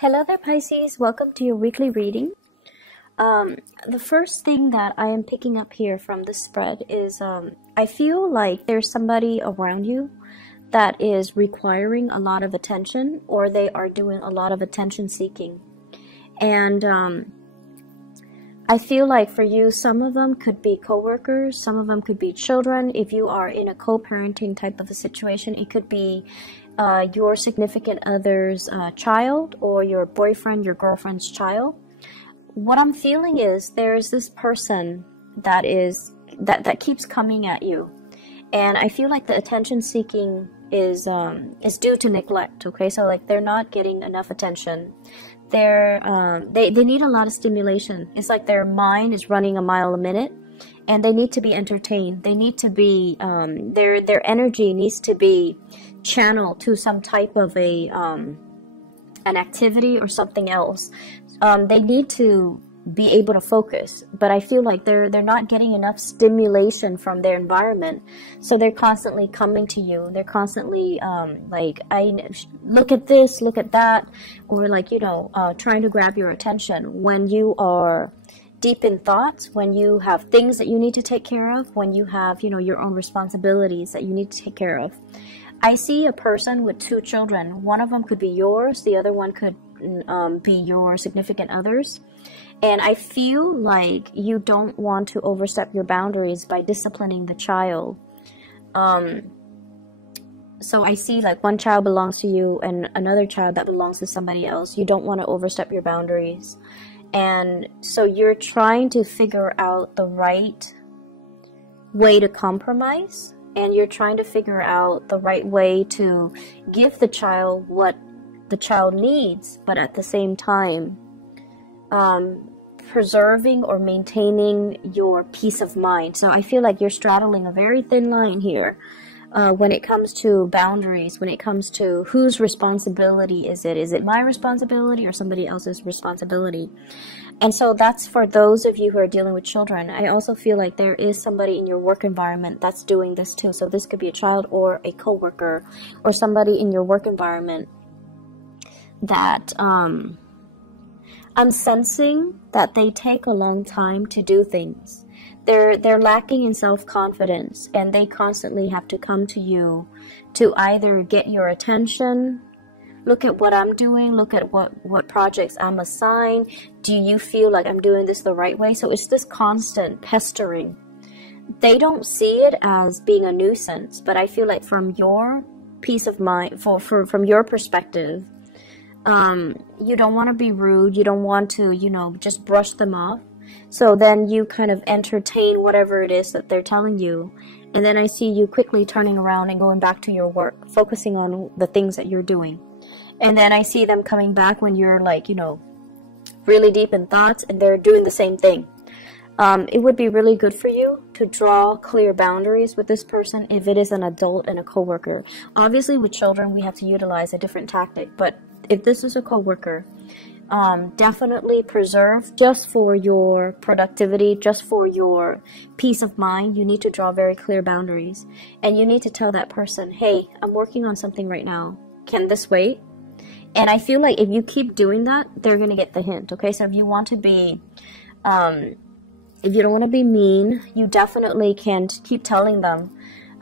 Hello there, Pisces. Welcome to your weekly reading. The first thing that I am picking up here from this spread is I feel like there's somebody around you that is requiring a lot of attention, or they are doing a lot of attention seeking. And I feel like for you, some of them could be coworkers, some of them could be children. If you are in a co-parenting type of a situation, it could be your significant other's child, or your boyfriend, your girlfriend's child. What I'm feeling is there's this person that keeps coming at you, and I feel like the attention seeking is due to neglect. Okay, so like they're not getting enough attention. They need a lot of stimulation. It's like their mind is running a mile a minute, and they need to be entertained. They need to be their energy needs to be channeled to some type of an activity or something else. They need to be able to focus, but I feel like they're not getting enough stimulation from their environment, so they're constantly coming to you. They're constantly like, I look at this, look at that, or like, trying to grab your attention when you are deep in thoughts, when you have things that you need to take care of, when you have your own responsibilities that you need to take care of. I see a person with two children. One of them could be yours, the other one could be your significant other's. And I feel like you don't want to overstep your boundaries by disciplining the child. So I see like one child belongs to you and another child that belongs to somebody else. You don't want to overstep your boundaries. And so you're trying to figure out the right way to compromise. And you're trying to figure out the right way to give the child what the child needs, but at the same time, preserving or maintaining your peace of mind. So I feel like you're straddling a very thin line here when it comes to boundaries, when it comes to whose responsibility is it? Is it my responsibility or somebody else's responsibility? And so that's for those of you who are dealing with children. I also feel like there is somebody in your work environment that's doing this too. So this could be a child or a coworker or somebody in your work environment that I'm sensing that they take a long time to do things. They're lacking in self-confidence, and they constantly have to come to you to either get your attention. Look at what I'm doing. Look at what projects I'm assigned. Do you feel like I'm doing this the right way? So it's this constant pestering. They don't see it as being a nuisance, but I feel like from your peace of mind, from your perspective, you don't want to be rude. You don't want to, just brush them off. So then you kind of entertain whatever it is that they're telling you. And then I see you quickly turning around and going back to your work, focusing on the things that you're doing. And then I see them coming back when you're like, really deep in thoughts, and they're doing the same thing. It would be really good for you to draw clear boundaries with this person if it is an adult and a coworker. Obviously, with children, we have to utilize a different tactic. But if this is a coworker, definitely preserve, just for your productivity, just for your peace of mind. You need to draw very clear boundaries. And you need to tell that person, hey, I'm working on something right now. Can this wait? And I feel like if you keep doing that, they're going to get the hint, okay? So if you want to be, if you don't want to be mean, you definitely can keep telling them,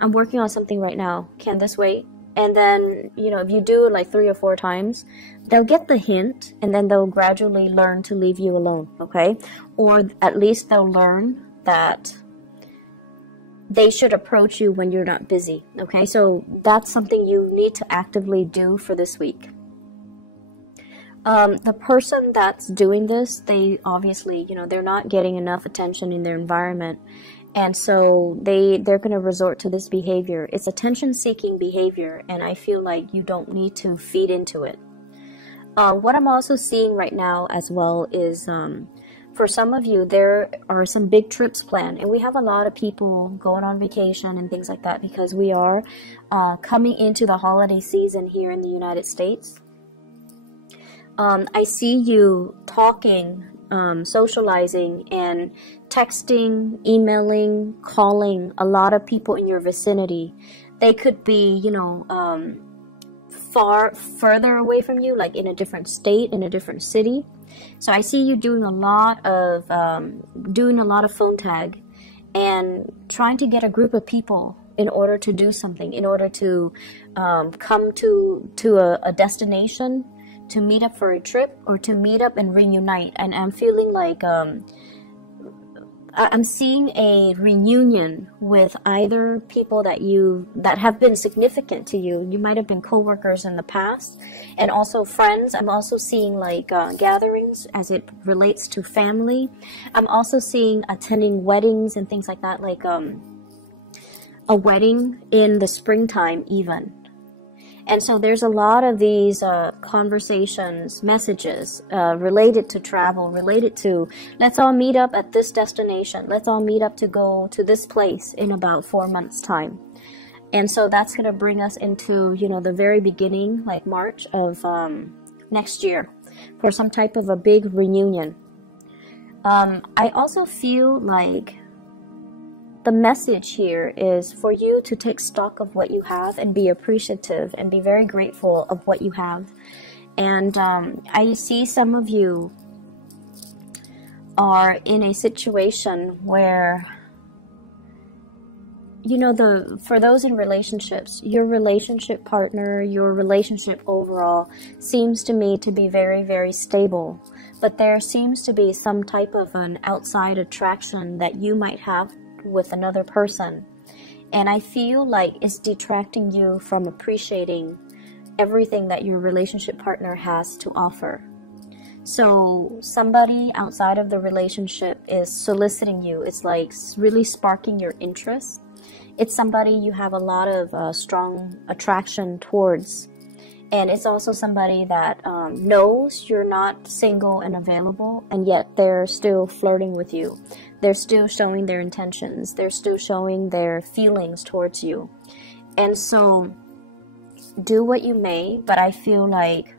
I'm working on something right now. Can this wait? And then, if you do it like 3 or 4 times, they'll get the hint, and then they'll gradually learn to leave you alone, okay? Or at least they'll learn that they should approach you when you're not busy, okay? So that's something you need to actively do for this week. The person that's doing this, they obviously, they're not getting enough attention in their environment. And so they're going to resort to this behavior. It's attention-seeking behavior, and I feel like you don't need to feed into it. What I'm also seeing right now as well is, for some of you, there are some big trips planned. And we have a lot of people going on vacation and things like that because we are coming into the holiday season here in the United States. I see you talking, socializing, and texting, emailing, calling a lot of people in your vicinity. They could be, further away from you, like in a different state, in a different city. So I see you doing a lot of phone tag and trying to get a group of people in order to do something, in order to come to a destination, to meet up for a trip, or to meet up and reunite. And I'm feeling like I'm seeing a reunion with either people that have been significant to you. You might have been co-workers in the past, and also friends. I'm also seeing like gatherings as it relates to family. I'm also seeing attending weddings and things like that, like a wedding in the springtime even. And so there's a lot of these conversations, messages related to travel, related to, let's all meet up at this destination. Let's all meet up to go to this place in about 4 months' time. And so that's going to bring us into, you know, the very beginning, like March of next year, for some type of a big reunion. I also feel like the message here is for you to take stock of what you have and be appreciative and be very grateful of what you have. And I see some of you are in a situation where, you know, for those in relationships, your relationship partner, your relationship overall seems to me to be very, very stable. But there seems to be some type of an outside attraction that you might have with another person, and I feel like it's detracting you from appreciating everything that your relationship partner has to offer. So somebody outside of the relationship is soliciting you. It's like really sparking your interest. It's somebody you have a lot of strong attraction towards, and it's also somebody that knows you're not single and available, and yet they're still flirting with you. They're still showing their intentions. They're still showing their feelings towards you. And so do what you may, but I feel like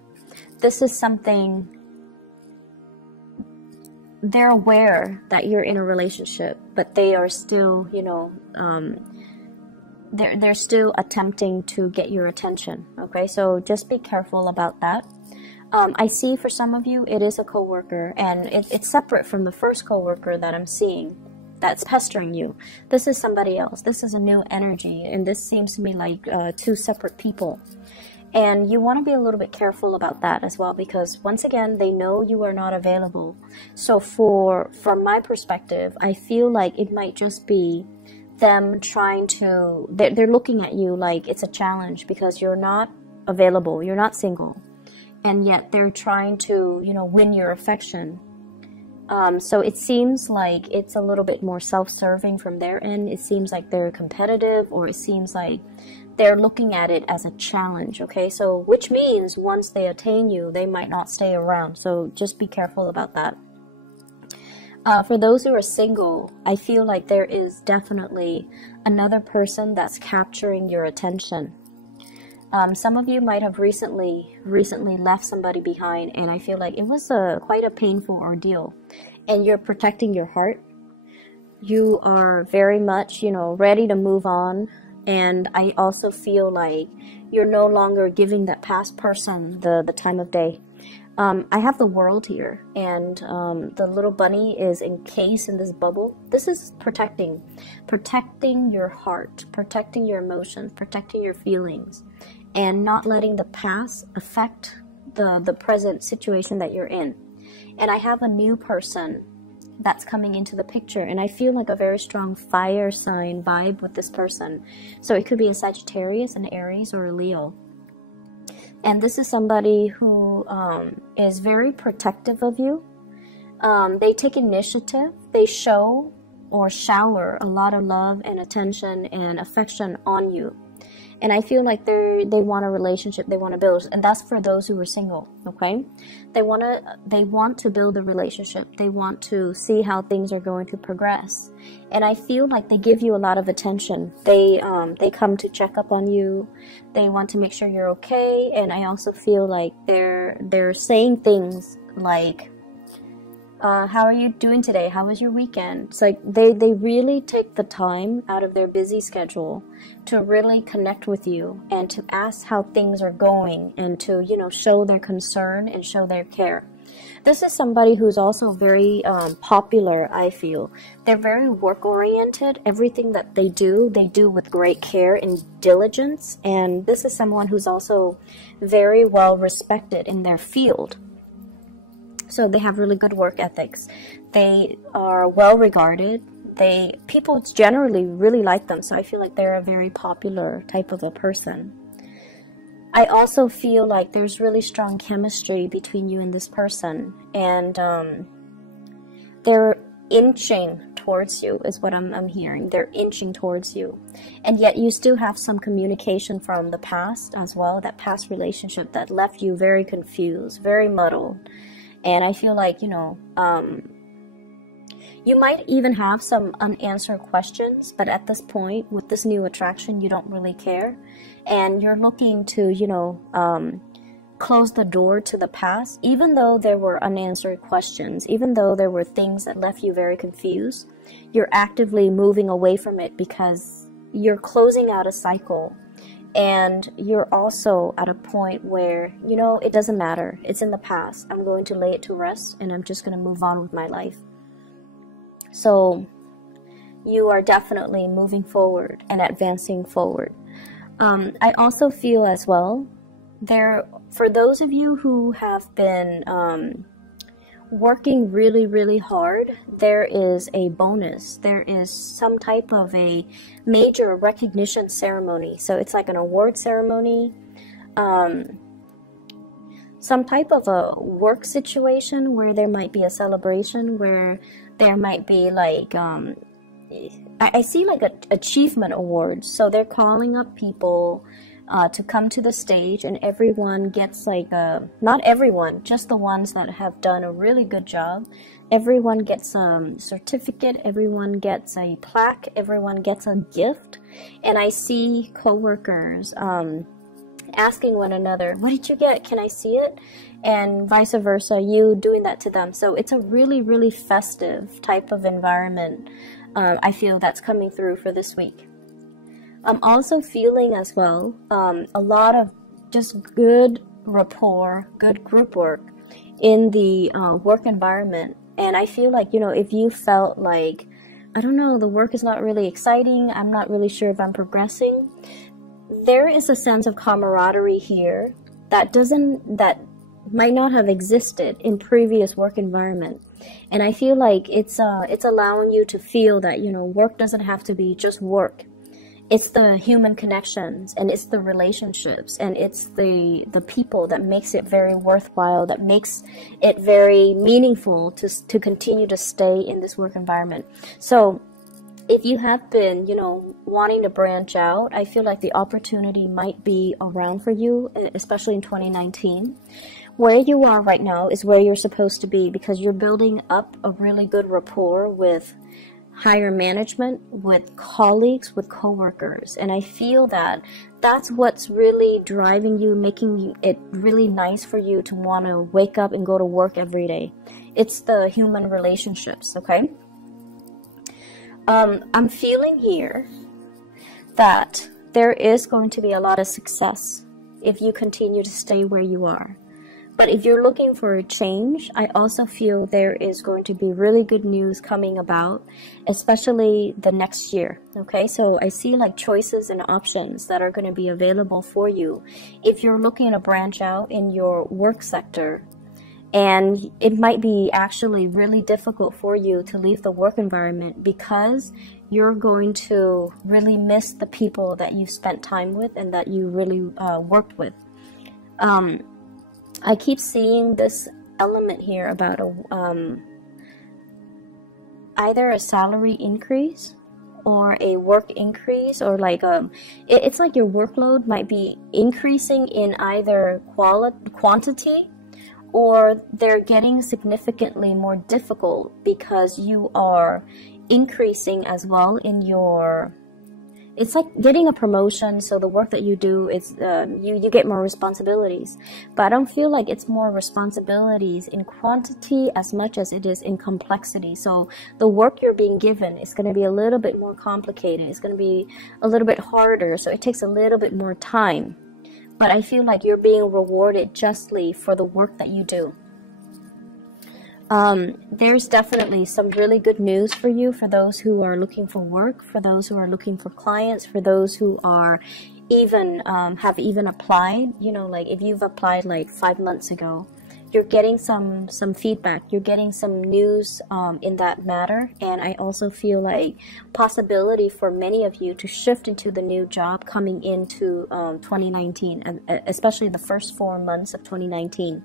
this is something, they're aware that you're in a relationship, but they are still, you know, they're still attempting to get your attention. Okay, so just be careful about that. I see for some of you it is a coworker, and it's separate from the first coworker that I'm seeing that's pestering you. This is somebody else. This is a new energy, and this seems to me like two separate people. And you want to be a little bit careful about that as well, because once again, they know you are not available. So from my perspective, I feel like it might just be them trying to, they're looking at you like it's a challenge because you're not available, you're not single. And yet they're trying to, you know, win your affection. So it seems like it's a little bit more self-serving from their end. It seems like they're competitive, or it seems like they're looking at it as a challenge, okay? So, which means once they attain you, they might not stay around. So just be careful about that. For those who are single, I feel like there is definitely another person that's capturing your attention. Some of you might have recently left somebody behind, and I feel like it was quite a painful ordeal, and you're protecting your heart. You are very much, you know, ready to move on, and I also feel like you're no longer giving that past person the time of day. I have the World here, and the little bunny is encased in this bubble. This is protecting your heart, protecting your emotions, protecting your feelings, and not letting the past affect the present situation that you're in. And I have a new person that's coming into the picture, and I feel like a very strong fire sign vibe with this person. So it could be a Sagittarius, an Aries, or a Leo. And this is somebody who is very protective of you. They take initiative. They show or shower a lot of love and attention and affection on you. And I feel like they want a relationship, they want to build, and that's for those who are single, okay? They want to build a relationship. They want to see how things are going to progress. And I feel like they give you a lot of attention. They come to check up on you. They want to make sure you're okay. And I also feel like they're saying things like, How are you doing today? How was your weekend? It's like they really take the time out of their busy schedule to really connect with you and to ask how things are going and to, you know, show their concern and show their care. This is somebody who's also very popular, I feel. They're very work-oriented. Everything that they do with great care and diligence. And this is someone who's also very well respected in their field. So they have really good work ethics. They are well regarded. People generally really like them. So I feel like they're a very popular type of a person. I also feel like there's really strong chemistry between you and this person, and they're inching towards you is what I'm hearing. They're inching towards you, and yet you still have some communication from the past as well, that past relationship that left you very confused, very muddled. And I feel like, you know, you might even have some unanswered questions, but at this point, with this new attraction, you don't really care. And you're looking to, you know, close the door to the past, even though there were unanswered questions, even though there were things that left you very confused. You're actively moving away from it because you're closing out a cycle. And you're also at a point where, you know, it doesn't matter. It's in the past. I'm going to lay it to rest, and I'm just going to move on with my life. So you are definitely moving forward and advancing forward. I also feel as well, for those of you who have been working really, really hard, there is a bonus. There is some type of a major recognition ceremony. So it's like an award ceremony, some type of a work situation where there might be a celebration, where there might be like, I see like achievement awards. So they're calling up people to come to the stage, and everyone gets like not everyone, just the ones that have done a really good job. Everyone gets a certificate, everyone gets a plaque, everyone gets a gift. And I see coworkers asking one another, what did you get? Can I see it? And vice versa, you doing that to them. So it's a really, really festive type of environment. I feel that's coming through for this week. I'm also feeling as well a lot of just good rapport, good group work in the work environment. And I feel like, you know, if you felt like, I don't know, the work is not really exciting, I'm not really sure if I'm progressing, there is a sense of camaraderie here that might not have existed in previous work environment. And I feel like it's allowing you to feel that, you know, work doesn't have to be just work. It's the human connections, and it's the relationships, and it's the people that makes it very worthwhile, that makes it very meaningful to continue to stay in this work environment. So if you have been, you know, wanting to branch out, I feel like the opportunity might be around for you, especially in 2019. Where you are right now is where you're supposed to be, because you're building up a really good rapport with higher management, with colleagues, with coworkers. And I feel that that's what's really driving you, making it really nice for you to want to wake up and go to work every day. It's the human relationships, okay? I'm feeling here that there is going to be a lot of success if you continue to stay where you are. But if you're looking for a change, I also feel there is going to be really good news coming about, especially the next year, okay? So I see like choices and options that are going to be available for you if you're looking to branch out in your work sector. And it might be actually really difficult for you to leave the work environment because you're going to really miss the people that you spent time with and that you really worked with. I keep seeing this element here about either a salary increase or a work increase, or like it's like your workload might be increasing in either quantity, or they're getting significantly more difficult because you are increasing as well in your it's like getting a promotion, so the work that you do is you get more responsibilities. But I don't feel like it's more responsibilities in quantity as much as it is in complexity. So the work you're being given is going to be a little bit more complicated. It's going to be a little bit harder, so it takes a little bit more time. But I feel like you're being rewarded justly for the work that you do. There's definitely some really good news for you, for those who are looking for work, for those who are looking for clients, for those who are even have even applied. You know, like if you've applied like 5 months ago, you're getting some feedback, you're getting some news in that matter. And I also feel like possibility for many of you to shift into the new job coming into 2019, and especially the first 4 months of 2019.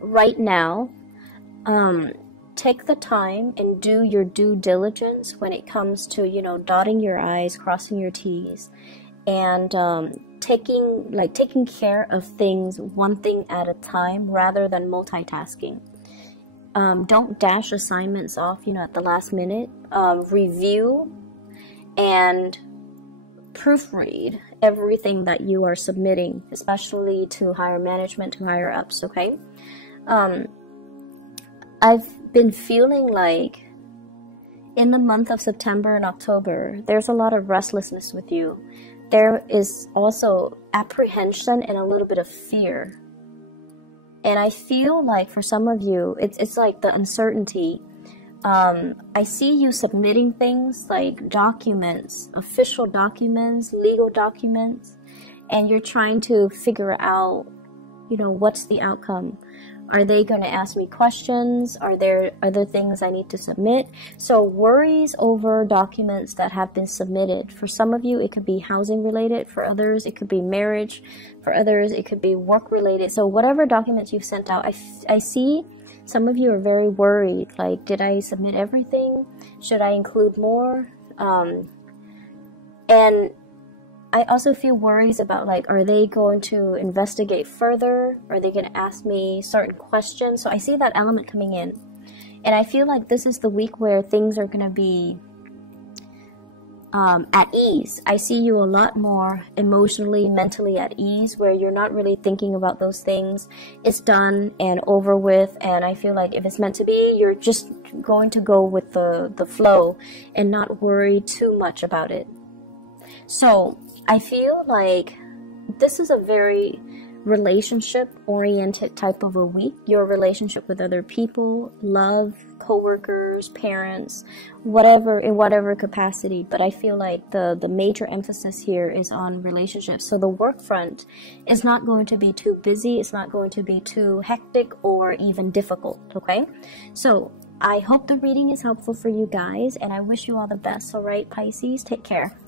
Right now, take the time and do your due diligence when it comes to, you know, dotting your I's, crossing your T's, and taking care of things one thing at a time rather than multitasking. Don't dash assignments off, you know, at the last minute. Review and proofread everything that you are submitting, especially to higher management, to higher ups, okay? I've been feeling like in the month of September and October, there's a lot of restlessness with you. There is also apprehension and a little bit of fear. And I feel like for some of you, it's like the uncertainty. I see you submitting things like documents, official documents, legal documents, and you're trying to figure out, you know, what's the outcome. Are they going to ask me questions? Are there other things I need to submit? So worries over documents that have been submitted. For some of you, it could be housing related. For others, it could be marriage. For others, it could be work related. So whatever documents you've sent out, I see some of you are very worried. Like, did I submit everything? Should I include more? And I also feel worries about, like, are they going to investigate further? Are they going to ask me certain questions? So I see that element coming in. And I feel like this is the week where things are going to be at ease. I see you a lot more emotionally, mentally at ease, where you're not really thinking about those things. It's done and over with. And I feel like if it's meant to be, you're just going to go with the flow and not worry too much about it. So I feel like this is a very relationship-oriented type of a week. Your relationship with other people, love, co-workers, parents, whatever, in whatever capacity. But I feel like the major emphasis here is on relationships. So the work front is not going to be too busy. It's not going to be too hectic or even difficult, okay? So I hope the reading is helpful for you guys, and I wish you all the best. All right, Pisces, take care.